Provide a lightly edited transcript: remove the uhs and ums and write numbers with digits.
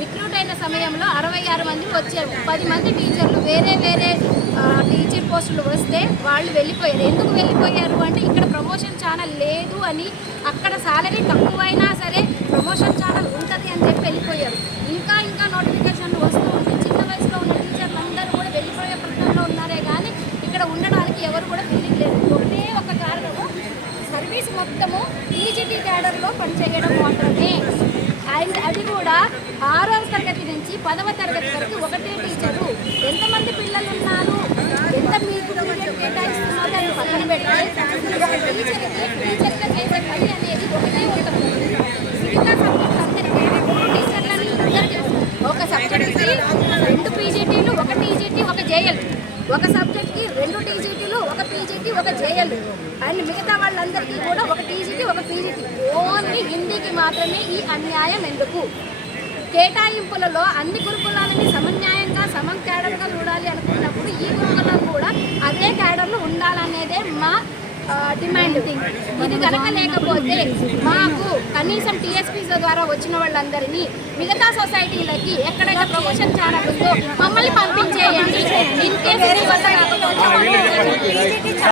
Recruit అయిన సమయంలో 66 మంది వచ్చారు. 10 మంది టీచర్లు వేరే టీచర్ పోస్టులు వస్తే వాళ్ళు వెళ్ళిపోయారు. ఎందుకు వెళ్ళిపోయారు అంటే ఇక్కడ ప్రమోషన్ ఛానల్ లేదు అని, అక్కడ సాలరీ తక్కువైనా సరే ప్రమోషన్ ఛానల్ ఉంటుంది అని చెప్పి వెళ్ళిపోయారు. ఇంకా నోటిఫికేషన్లు వస్తూ ఉంటే చిన్న వయసులో ఉన్న టీచర్లు అందరూ కూడా వెళ్ళిపోయే ప్రయత్నంలో ఉన్నారే కానీ ఇక్కడ ఉండడానికి ఎవరు కూడా వెళ్ళలేదు. ఒకటే ఒక కారణము, సర్వీస్ మొత్తము టీజీటీ క్యాడర్లో పనిచేయడం మాత్రమే. అది కూడా 6వ తరగతి నుంచి 10వ తరగతి వరకు ఒకటే టీచరు. ఎంతమంది పిల్లలు ఉన్నారు, ఎంత మీకు కేటాయిస్తున్నారు అని పక్కన పెడితే ఒక టీచర్గా చేసే పని అనేది ఒకటే ఉంటుంది. మిగతా సబ్జెక్ట్స్ అందరికీ టీచర్లని ఇద్దరు, ఒక సబ్జెక్ట్కి 2 పీజీటీలు, 1 టీజీటీ, 1 జేఎల్, ఒక సబ్జెక్ట్కి 2 టీజీటీలు, 1 పీజీటీ, 1 జేఎల్ అండ్ మిగతా వాళ్ళందరికీ కూడా 1 టీజీటీ, 1 పీజీటీ. ఓన్లీ హిందీకి మాత్రమే ఈ అన్యాయం ఎందుకు? కేటాయింపులలో అన్ని గురుకులాలని సమన్యాయంగా క్యాడర్గా చూడాలి అనుకున్నప్పుడు ఈ గురుకులం కూడా అదే క్యాడర్లు ఉండాలనేదే మా డిమాండ్. ఇది కనుక లేకపోతే మాకు కనీసం టీఎస్పీస్ ద్వారా వచ్చిన వాళ్ళందరినీ మిగతా సొసైటీలకి ఎక్కడైతే ప్రమోషన్ ఛానల్ ఉందో మమ్మల్ని పంపించేయండి. In case